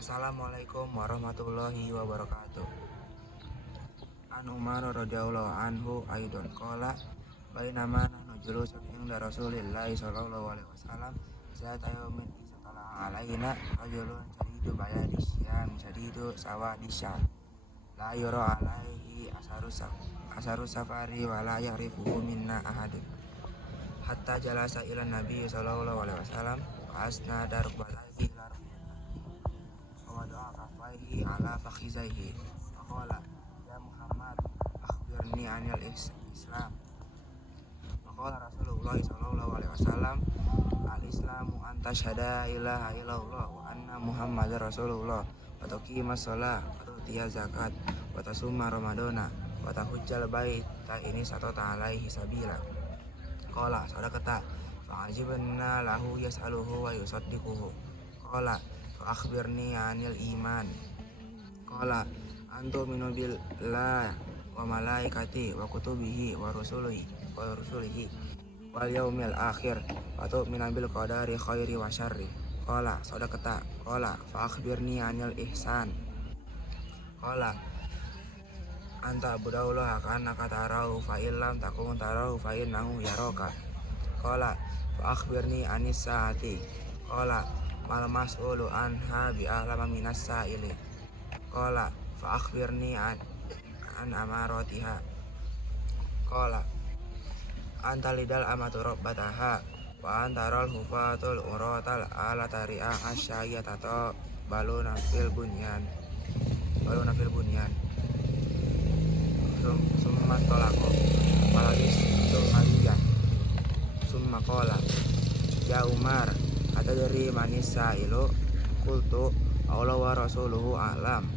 Assalamualaikum warahmatullahi wabarakatuh. An Umar radhiyallahu anhu aidon qala bainama nahnu julusun inda Rasulillahi sallallahu alaihi wasallam zata yaumin izatala alaina rajulun shadidu bayadi syam shadidu sawadi syam la yura alaihi asaru safari wa la ya'rifuhu minna ahadun hatta jalasa ila nabi sallallahu alaihi wasallam wa asnada rukbatayhi ila ووضع كفيه على فخذيه فقال يا محمد أخبرني عن الإسلام فقال رسول الله صلى الله عليه وسلم الإسلام أن تشهد إله إلا الله وأن محمد رسول الله وتقيم الصلاة وتؤتي الزكاة وتصوم رمضان وتحج البيت إن استطعت عليه سبيلا قال صدقت فعجبنا له يسأله ويصدقه قال akhbirni anil iman qala antuminu billahi wa malaikati wa kutubihi wa rusulihi wal yaumil akhir wa tu'minu bil qadari khairi wa syarri qala sadaqata qala fa akhbirni anil ihsan qala anta budaulah kanaka tarau fa illam takun tarau fa innahu yaraka qala fa akhbirni anis saati qala mal mas'ulu anha bi a'lama minas sa'ili qala fa akhbirni an amaratiha qala anta lidal amatu rabbataha wa antaral hufatul uratal ala tari'a asyayatata baluna fil bunyan summa talaqo malabis tumaliyan summa qala ya Umar ada dari manisa ilu kultu Allah wa rasuluhu a'lam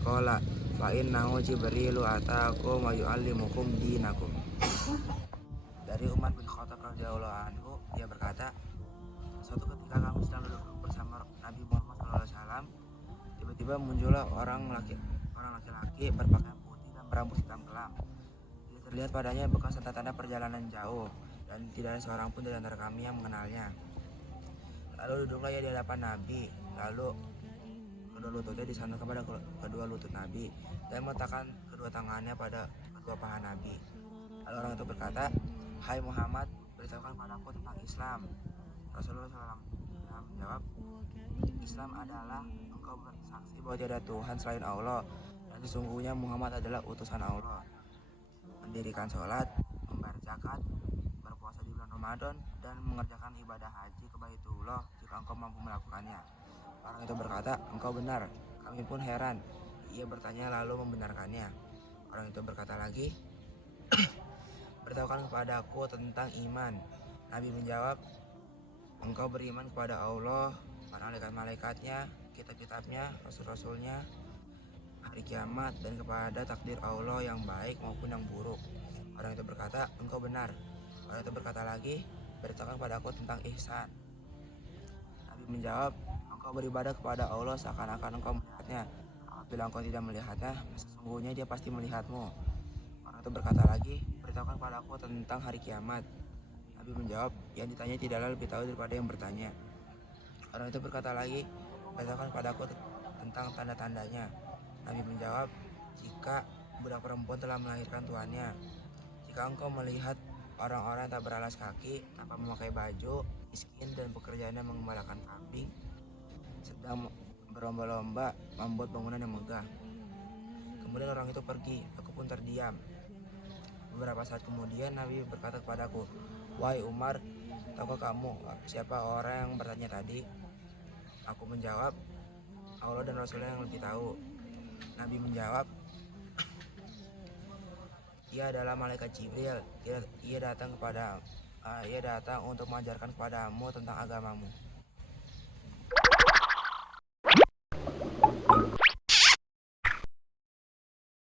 qala fa innahu jibrilu atakum wa yu'allimukum dinakum. Dari Umar bin Khattab radhiyallahu anhu, dia berkata, suatu ketika kami sedang duduk bersama Nabi Muhammad SAW, tiba-tiba muncullah orang laki-laki berpakaian putih dan berambut hitam kelam. Dia terlihat padanya bekas tanda-tanda perjalanan jauh dan tidak ada seorang pun dari antara kami yang mengenalnya. Lalu duduklah ia di hadapan Nabi, lalu kedua lututnya disandar kepada kedua lutut Nabi dan meletakkan kedua tangannya pada kedua paha Nabi. Lalu orang itu berkata, hai Muhammad, beritahukan padaku tentang Islam. Rasulullah SAW menjawab, Islam adalah engkau bersaksi bahwa tiada Tuhan selain Allah dan sesungguhnya Muhammad adalah utusan Allah, mendirikan sholat, membayar zakat, berpuasa di bulan Ramadan, dan mengerjakan ibadah haji ke Baitullah jika engkau mampu melakukannya. Orang itu berkata, engkau benar. Kami pun heran. Ia bertanya lalu membenarkannya. Orang itu berkata lagi, beritahukan kepadaku tentang iman. Nabi menjawab, engkau beriman kepada Allah, para malaikat-malaikatnya, kitab-kitabnya, rasul-rasulnya, hari kiamat, dan kepada takdir Allah yang baik maupun yang buruk. Orang itu berkata, engkau benar. Orang itu berkata lagi, beritahukan padaku tentang ihsan. Nabi menjawab, engkau beribadah kepada Allah seakan-akan engkau melihatnya. Apabila engkau tidak melihatnya, sesungguhnya dia pasti melihatmu. Orang itu berkata lagi, beritahukan padaku tentang hari kiamat. Nabi menjawab, yang ditanya tidaklah lebih tahu daripada yang bertanya. Orang itu berkata lagi, beritahukan padaku tentang tanda-tandanya. Nabi menjawab, jika budak perempuan telah melahirkan tuannya, jika engkau melihat orang-orang tak beralas kaki, tanpa memakai baju, miskin dan pekerjaannya mengembalakan kambing, sedang berlomba-lomba membuat bangunan yang megah. Kemudian orang itu pergi, aku pun terdiam. Beberapa saat kemudian Nabi berkata kepadaku, wahai Umar, tahukah kamu siapa orang yang bertanya tadi? Aku menjawab, Allah dan Rasulnya yang lebih tahu. Nabi menjawab, ia adalah malaikat Jibril. Ia datang untuk mengajarkan kepadamu tentang agamamu.